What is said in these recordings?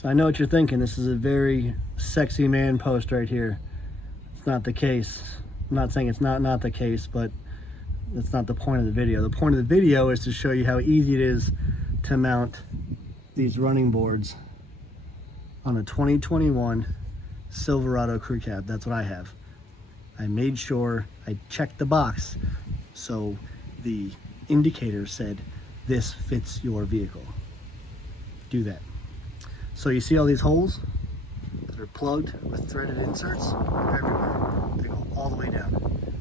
So I know what you're thinking. This is a very sexy man post right here. It's not the case. I'm not saying it's not the case, but that's not the point of the video. The point of the video is to show you how easy it is to mount these running boards on a 2021 Silverado crew cab. That's what I have. I made sure I checked the box so the indicator said this fits your vehicle. Do that. So you see all these holes that are plugged with threaded inserts? They're everywhere. They go all the way down.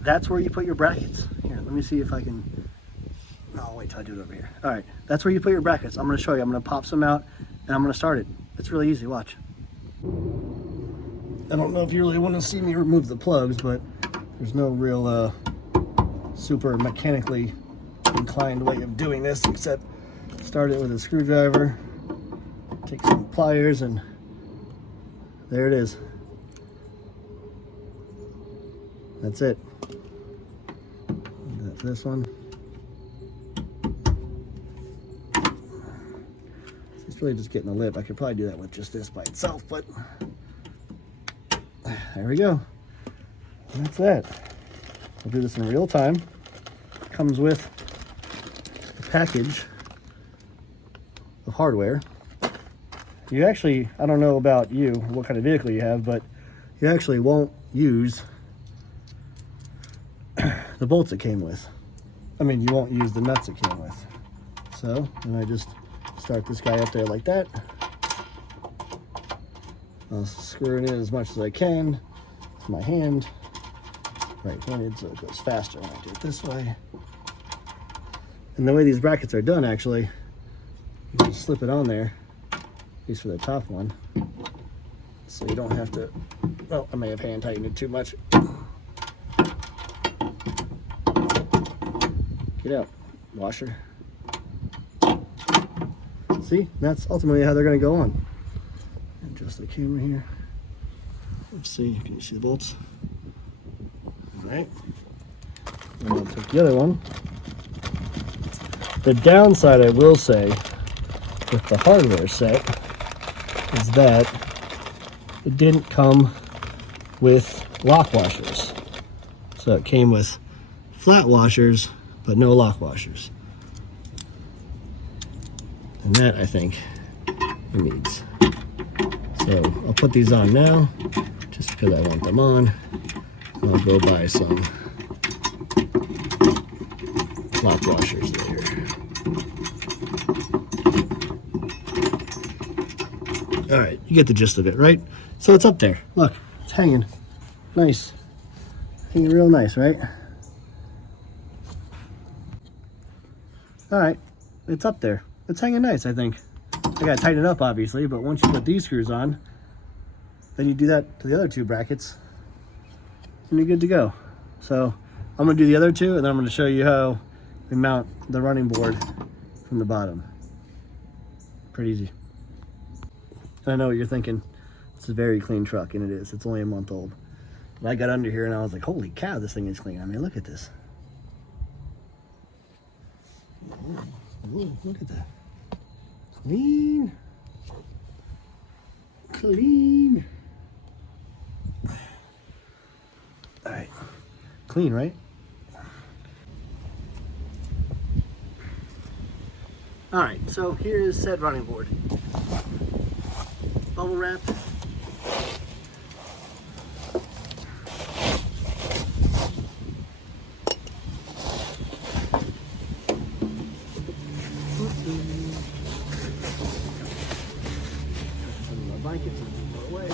That's where you put your brackets. Here, let me see if I can. No, I'll wait till I do it over here. All right, that's where you put your brackets. I'm gonna show you. I'm gonna pop some out and I'm gonna start it. It's really easy, watch. I don't know if you really want to see me remove the plugs, but there's no real super mechanically inclined way of doing this except start it with a screwdriver, take some pliers, and there it is. That's it. That's this one. It's really just getting the lip. I could probably do that with just this by itself, but there we go. That's that. We'll do this in real time. Comes with a package of hardware. You actually, I don't know about you, what kind of vehicle you have, but you actually won't use the bolts it came with. I mean, you won't use the nuts it came with. So, then I just start this guy up there like that. I'll screw it in as much as I can with my hand. Right-handed, so it goes faster when I do it this way. And the way these brackets are done, actually, you can just slip it on there, at least for the top one, so you don't have to, oh, I may have hand tightened it too much. Get out, washer. See, that's ultimately how they're going to go on. Adjust the camera here. Let's see, can you see the bolts? All right. And I'll take the other one. The downside, I will say, with the hardware set, is that it didn't come with lock washers. So it came with flat washers, but no lock washers. And that, I think, it needs. So I'll put these on now, just because I want them on. I'll go buy some lock washers later. All right, you get the gist of it, right? So it's up there. Look, it's hanging. Nice. Hanging real nice, right? All right, it's up there. It's hanging nice, I think. I gotta tighten it up, obviously, but once you put these screws on, then you do that to the other two brackets, and you're good to go. So I'm gonna do the other two, and then I'm gonna show you how we mount the running board from the bottom. Pretty easy. And I know what you're thinking. It's a very clean truck, and it is. It's only a month old. But I got under here and I was like, holy cow, this thing is clean. I mean, look at this. Ooh, look at that. Clean. Clean. All right. Clean, right? All right, so here is said running board. Bubble wrap. Blankets and put away.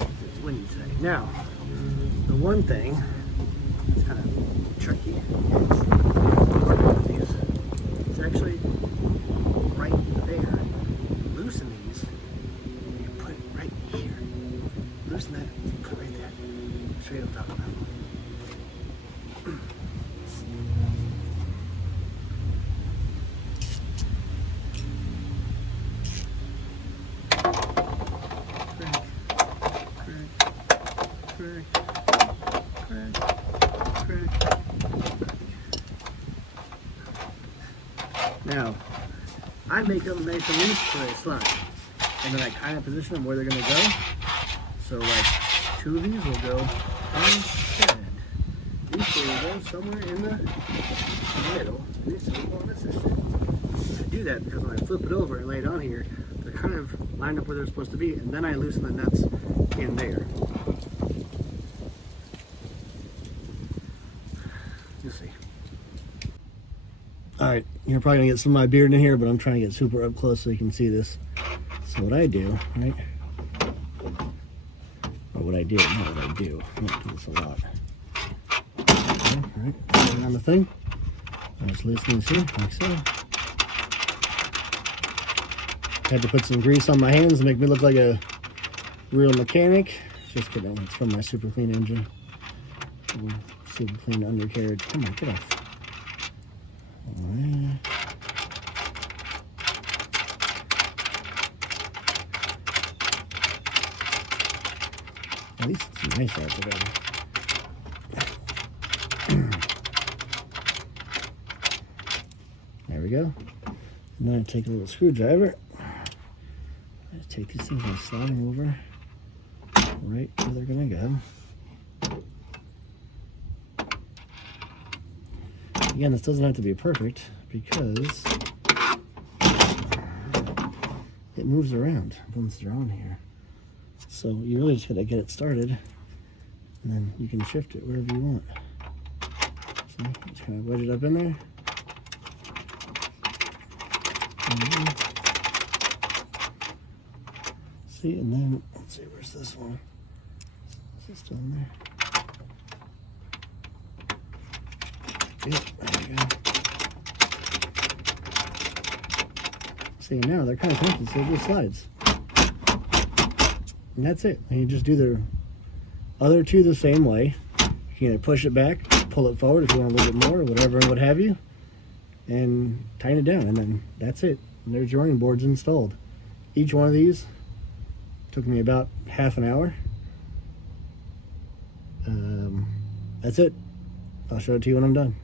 It's windy today. Now, the one thing that's kind of tricky is it's actually right there. Loosen these, you put it right here. Loosen that, put it right there. I'll show you what I'm talking about. Now, I make them nice and loose so they slide. and then I kind of position them where they're gonna go. So like 2 of these will go unsaid. These 3 will go somewhere in the middle. These 2 will go on this side. I do that because when I flip it over and lay it on here, they're kind of lined up where they're supposed to be, and then I loosen the nuts in there. You'll see. Alright, you're probably gonna get some of my beard in here, but I'm trying to get super up close so you can see this. So what I do, right? Or what I do, not what I do. I don't do this a lot. Okay, alright, put it on the thing. And it's loosening here, like so. Had to put some grease on my hands to make me look like a real mechanic. Just kidding, it's from my super clean engine. Super clean undercarriage. Come on, get off. Alright. At least it's nice out together. There we go. And then I take a little screwdriver. I take these things and slide them over right where they're gonna go. Again, this doesn't have to be perfect because it moves around once they're on here. So you really just gotta get it started, and then you can shift it wherever you want. So just kind of wedge it up in there. See, and then let's see, where's this one? Is it still in there? Yep, there we go. See, now they're kind of connected, so it just slides. And that's it. And you just do the other 2 the same way. You can either push it back, pull it forward if you want a little bit more, or whatever, what have you, and tighten it down, and then that's it. And there's your running boards installed. Each one of these took me about half an hour. That's it. I'll show it to you when I'm done.